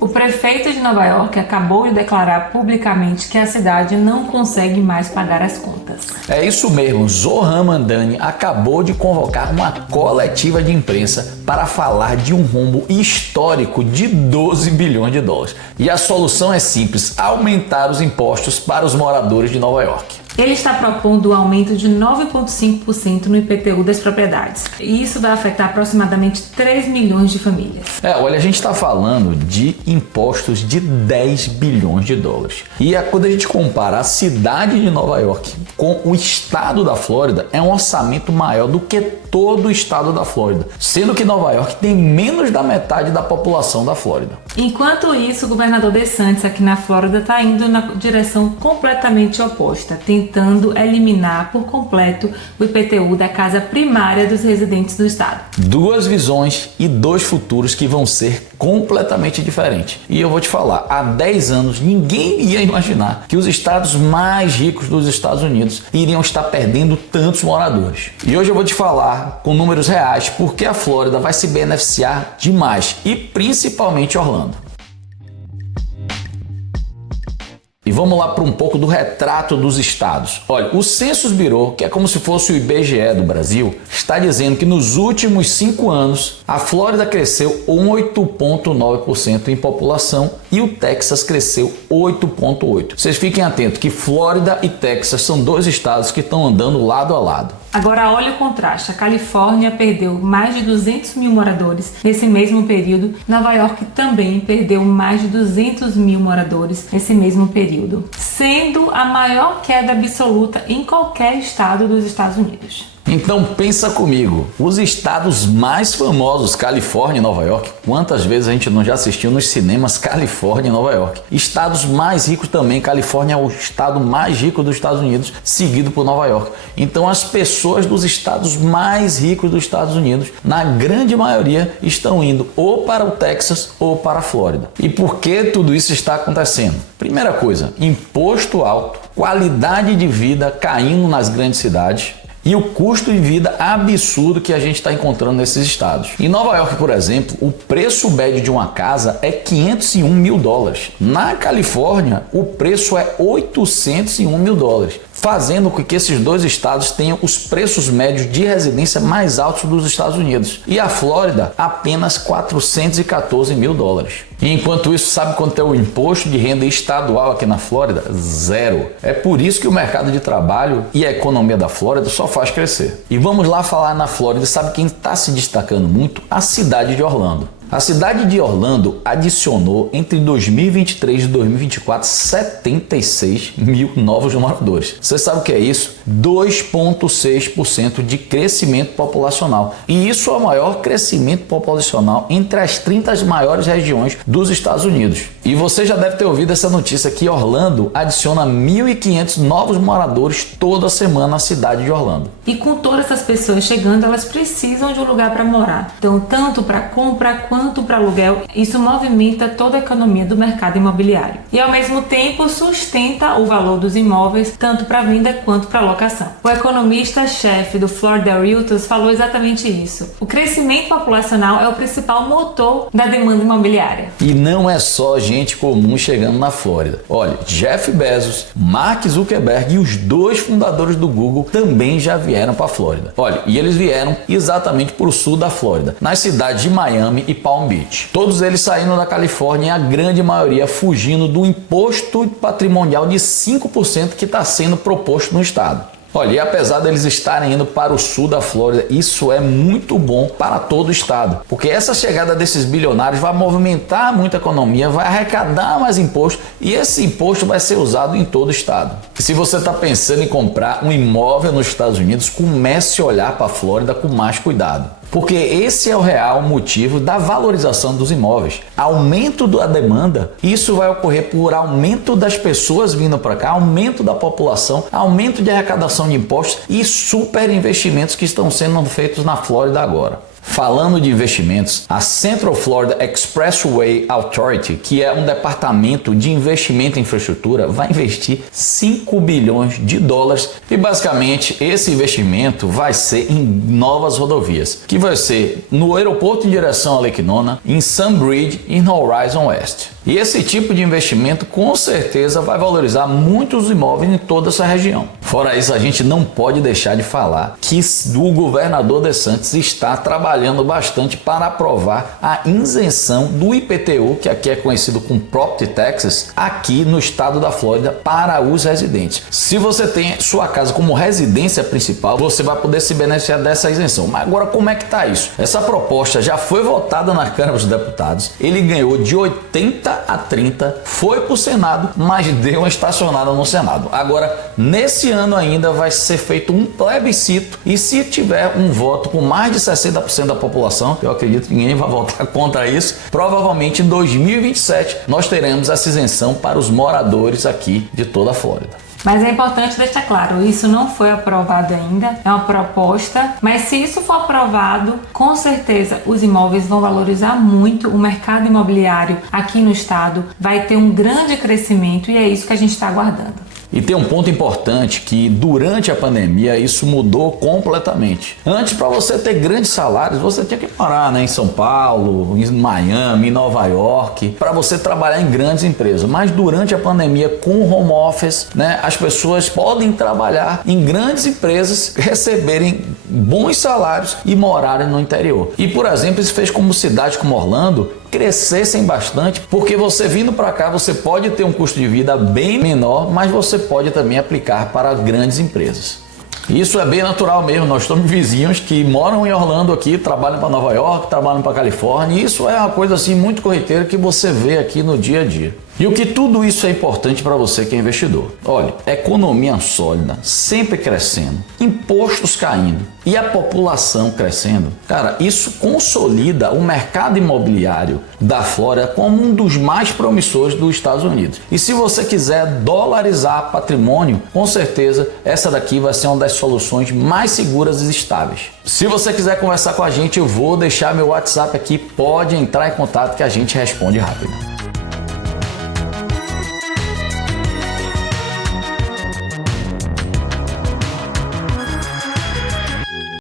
O prefeito de Nova York acabou de declarar publicamente que a cidade não consegue mais pagar as contas. É isso mesmo, Zohran Mamdani acabou de convocar uma coletiva de imprensa para falar de um rombo histórico de 12 bilhões de dólares. E a solução é simples: aumentar os impostos para os moradores de Nova York. Ele está propondo um aumento de 9,5% no IPTU das propriedades. E isso vai afetar aproximadamente 3 milhões de famílias. Olha, a gente está falando de impostos de 10 bilhões de dólares. E quando a gente compara a cidade de Nova York com o estado da Flórida, é um orçamento maior do que todo o estado da Flórida, sendo que Nova York tem menos da metade da população da Flórida. Enquanto isso, o governador DeSantis aqui na Flórida está indo na direção completamente oposta, tentando eliminar por completo o IPTU da casa primária dos residentes do estado. Duas visões e dois futuros que vão ser completamente diferentes. E eu vou te falar, há 10 anos ninguém ia imaginar que os estados mais ricos dos Estados Unidos iriam estar perdendo tantos moradores. E hoje eu vou te falar com números reais porque a Flórida vai se beneficiar demais, e principalmente Orlando. E vamos lá para um pouco do retrato dos estados. Olha, o Census Bureau, que é como se fosse o IBGE do Brasil, está dizendo que nos últimos 5 anos a Flórida cresceu 8,9% em população e o Texas cresceu 8,8%. Vocês fiquem atentos que Flórida e Texas são dois estados que estão andando lado a lado. Agora olha o contraste, a Califórnia perdeu mais de 200 mil moradores nesse mesmo período, Nova York também perdeu mais de 200 mil moradores nesse mesmo período, sendo a maior queda absoluta em qualquer estado dos Estados Unidos. Então pensa comigo, os estados mais famosos, Califórnia e Nova York, quantas vezes a gente não já assistiu nos cinemas Califórnia e Nova York? Estados mais ricos também, Califórnia é o estado mais rico dos Estados Unidos, seguido por Nova York. Então as pessoas dos estados mais ricos dos Estados Unidos, na grande maioria, estão indo ou para o Texas ou para a Flórida. E por que tudo isso está acontecendo? Primeira coisa, imposto alto, qualidade de vida caindo nas grandes cidades, e o custo de vida absurdo que a gente está encontrando nesses estados. Em Nova York, por exemplo, o preço médio de uma casa é 501 mil dólares. Na Califórnia, o preço é 801 mil dólares, fazendo com que esses dois estados tenham os preços médios de residência mais altos dos Estados Unidos. E a Flórida, apenas 414 mil dólares. E enquanto isso, sabe quanto é o imposto de renda estadual aqui na Flórida? Zero. É por isso que o mercado de trabalho e a economia da Flórida só faz crescer. E vamos lá falar na Flórida, sabe quem está se destacando muito? A cidade de Orlando. A cidade de Orlando adicionou entre 2023 e 2024 76 mil novos moradores. Você sabe o que é isso? 2,6% de crescimento populacional. E isso é o maior crescimento populacional entre as 30 maiores regiões dos Estados Unidos. E você já deve ter ouvido essa notícia que Orlando adiciona 1.500 novos moradores toda semana na cidade de Orlando. E com todas essas pessoas chegando, elas precisam de um lugar para morar. Então, tanto para compra quanto para aluguel, isso movimenta toda a economia do mercado imobiliário. E ao mesmo tempo sustenta o valor dos imóveis, tanto para venda quanto para locação. O economista-chefe do Florida Realtors falou exatamente isso. O crescimento populacional é o principal motor da demanda imobiliária. E não é só gente comum chegando na Flórida. Olha, Jeff Bezos, Mark Zuckerberg e os dois fundadores do Google também já vieram para a Flórida. Olha, e eles vieram exatamente para o sul da Flórida, nas cidades de Miami e Palm Beach. Todos eles saíram da Califórnia e a grande maioria fugindo do imposto patrimonial de 5% que está sendo proposto no estado. Olha, e apesar deles estarem indo para o sul da Flórida, isso é muito bom para todo o estado, porque essa chegada desses bilionários vai movimentar muito a economia, vai arrecadar mais imposto e esse imposto vai ser usado em todo o estado. E se você está pensando em comprar um imóvel nos Estados Unidos, comece a olhar para a Flórida com mais cuidado. Porque esse é o real motivo da valorização dos imóveis. Aumento da demanda, isso vai ocorrer por aumento das pessoas vindo para cá, aumento da população, aumento de arrecadação de impostos e super investimentos que estão sendo feitos na Flórida agora. Falando de investimentos, a Central Florida Expressway Authority, que é um departamento de investimento em infraestrutura, vai investir 5 bilhões de dólares e basicamente esse investimento vai ser em novas rodovias, que vai ser no aeroporto em direção a Lake Nona, em Sunbridge e no Horizon West. E esse tipo de investimento com certeza vai valorizar muitos imóveis em toda essa região. Fora isso, a gente não pode deixar de falar que o governador DeSantis está trabalhando bastante para aprovar a isenção do IPTU, que aqui é conhecido como Property Taxes, aqui no estado da Flórida para os residentes. Se você tem sua casa como residência principal, você vai poder se beneficiar dessa isenção. Mas agora como é que está isso? Essa proposta já foi votada na Câmara dos Deputados, ele ganhou de 80 a 30, foi para o Senado, mas deu uma estacionada no Senado. Agora, nesse ano ainda vai ser feito um plebiscito e se tiver um voto com mais de 60% da população, eu acredito que ninguém vai votar contra isso, provavelmente em 2027 nós teremos essa isenção para os moradores aqui de toda a Flórida. Mas é importante deixar claro, isso não foi aprovado ainda, é uma proposta, mas se isso for aprovado, com certeza os imóveis vão valorizar muito, o mercado imobiliário aqui no estado vai ter um grande crescimento e é isso que a gente está aguardando. E tem um ponto importante que durante a pandemia isso mudou completamente. Antes, para você ter grandes salários, você tinha que morar em São Paulo, em Miami, em Nova York, para você trabalhar em grandes empresas. Mas durante a pandemia, com o home office, as pessoas podem trabalhar em grandes empresas, receberem bons salários e morarem no interior. E, por exemplo, isso fez como cidades como Orlando crescessem bastante, porque você vindo para cá, você pode ter um custo de vida bem menor, mas você pode também aplicar para grandes empresas. Isso é bem natural mesmo, nós temos vizinhos que moram em Orlando aqui, trabalham para Nova York, trabalham para Califórnia, e isso é uma coisa assim muito corriqueira que você vê aqui no dia a dia. E o que tudo isso é importante para você que é investidor? Olha, economia sólida, sempre crescendo, impostos caindo e a população crescendo. Cara, isso consolida o mercado imobiliário da Flórida como um dos mais promissores dos Estados Unidos. E se você quiser dolarizar patrimônio, com certeza essa daqui vai ser uma das soluções mais seguras e estáveis. Se você quiser conversar com a gente, eu vou deixar meu WhatsApp aqui, pode entrar em contato que a gente responde rápido.